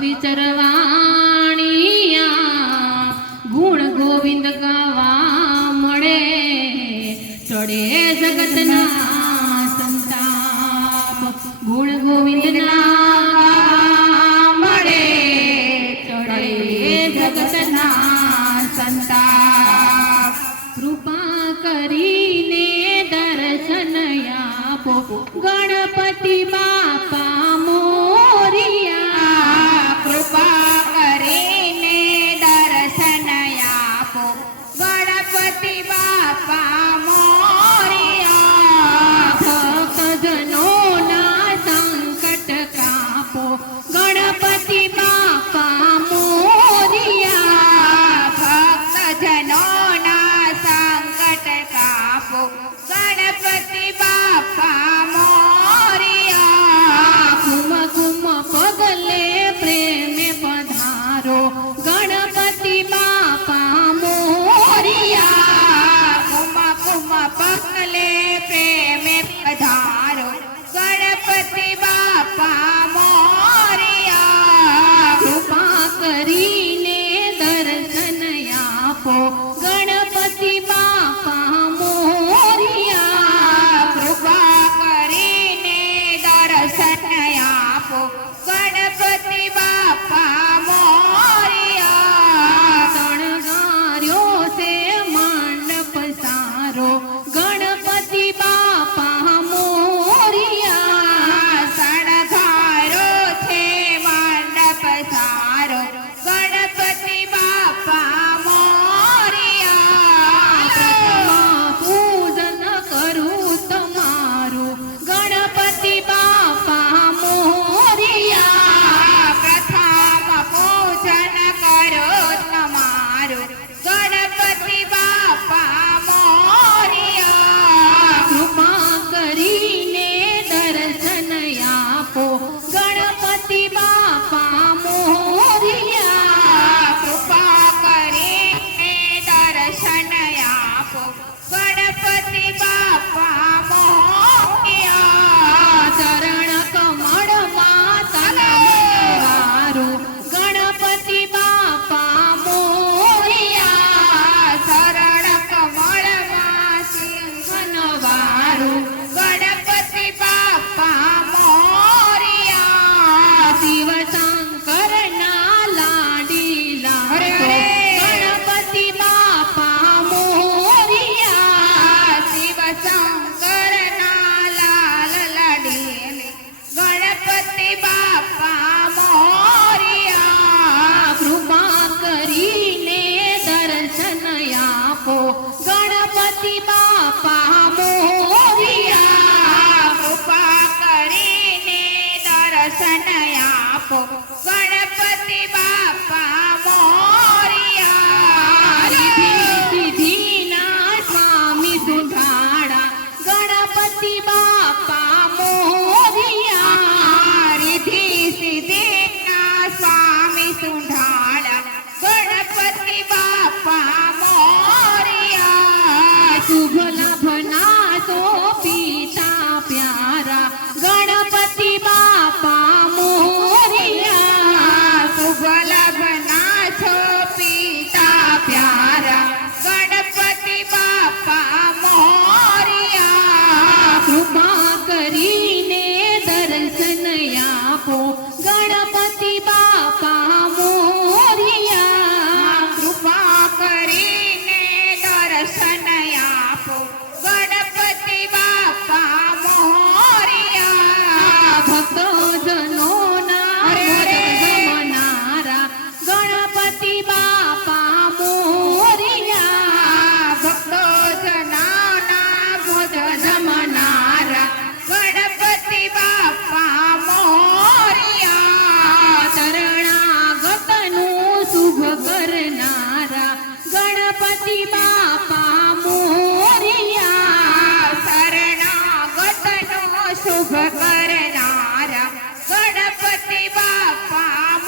વિચરવાણિયા ગુણ ગોવિંદ ગાવા મળે ચડે જગતના સંતાપ ગુણ ગોવિંદના મળે ચડે જગતના સંતાપ કૃપા કરીને દર્શન આપો ગણપતિ બાપા મોરિયા કૃપા કરીને દર્શન આપો ગણપતિ બાપા મોરિયા ભક્તજનોના સંકટ કાપો ગણપતિ બાપા મોરિયા ભક્તજનોના સંકટ કાપો ગણપતિ બાપા મોરિયા કુમ કુમ પગલે પ્રેમે પધારો ગણપતિ બાપા મોરિયા કુમ કુમ પગલે પ્રેમે પધારો ગણપતિ બાપા મોરિયા કૃપા કરીને દર્શન આપો ગણપતિ બાપા મોરિયા કૃપા કરીને દર્શન આપો ગણપતિ બાપા મોરિયા શણગાર્યો છે મંડપ સારો ગણપતિ બાપા મોરિયા શણગારો છે મંડપ સારો ગણપતિ બાપા મોરિયા પ્રથમ પૂજન કરું તમારું ગણપતિ બાપા મોરિયા પ્રથમ પૂજન કરો તમારું ગણપતિ બાપા મોરિયા કૃપા કરીને દર્શન આપો ગણપતિ બાપા મોરિયા કૃપા કરીને દર્શન આપો ગણપતિ બાપા મોરિયા ચરણ કમળમાં તનવારું ગણપતિ બાપા મોરિયા શરણ કમળમાં સિંહનવારું ગણપતિ બાપા મોરિયા શિવ શંકરના લાડીલા અરે, અરે. ગણપતિ બાપા મોરિયા શિવ શંકરના લાલ લાડીલે ગણપતિ બાપા મોરિયા કૃપા કરીને દર્શન આપો ગણપતિ બાપા મોરિયા કૃપા કરીને દર્શન આપો ગણપતિ બાપા મોરિયા રિદ્ધિ સિદ્ધિના સ્વામી સુધાડા ગણપતિ બાપા મોરિયા રિદ્ધિ સિદ્ધિના સ્વામી સુંઢાળા ગણપતિ બાપા મોરિયા શુભ લાભના પિતા પ્યારા ગણપતિ બાપા મોરિયા શુભ લગ્ના છો પિતા પ્યારા ગણપતિ બાપા મોરિયા કૃપા કરીને દર્શન આપો ગણપતિ બાપા મોરિયા કૃપા કરીને દર્શન આપો ગણપતિ બાપા મોરિયા ભક્તજનોના અરે, અરે. જમનારા ગણપતિ બાપા મોરિયા ભક્તો જનાના ભોજ જમનારા ગણપતિ બાપા મોરિયા શરણાગતનું શુભ કરનારા ગણપતિ બાપા મોરિયા શરણાગતનો શુભ કરનારા ગણપતિ બાપા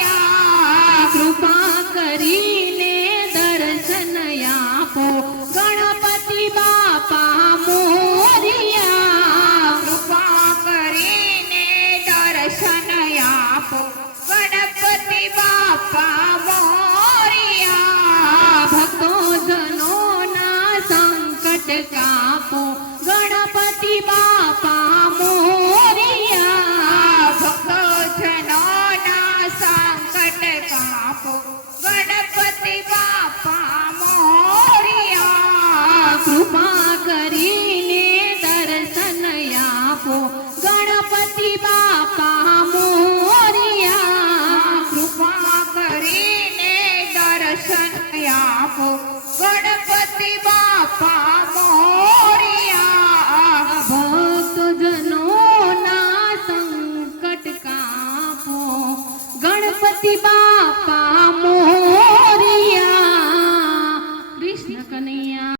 મોરિયા કૃપા કરીને દર્શન આપો ગણપતિ બાપા મોરિયા કૃપા કરીને દર્શન આપો કાપો ગણપતિ બાપા મોરિયા ભક્તજનોના સંકટ કાપો ગણપતિ બાપા મોરિયા કૃપા કરીને દર્શન આપો ગણપતિ બાપા મોરિયા કૃપા કરીને દર્શન આપો ગણપતિ બાપા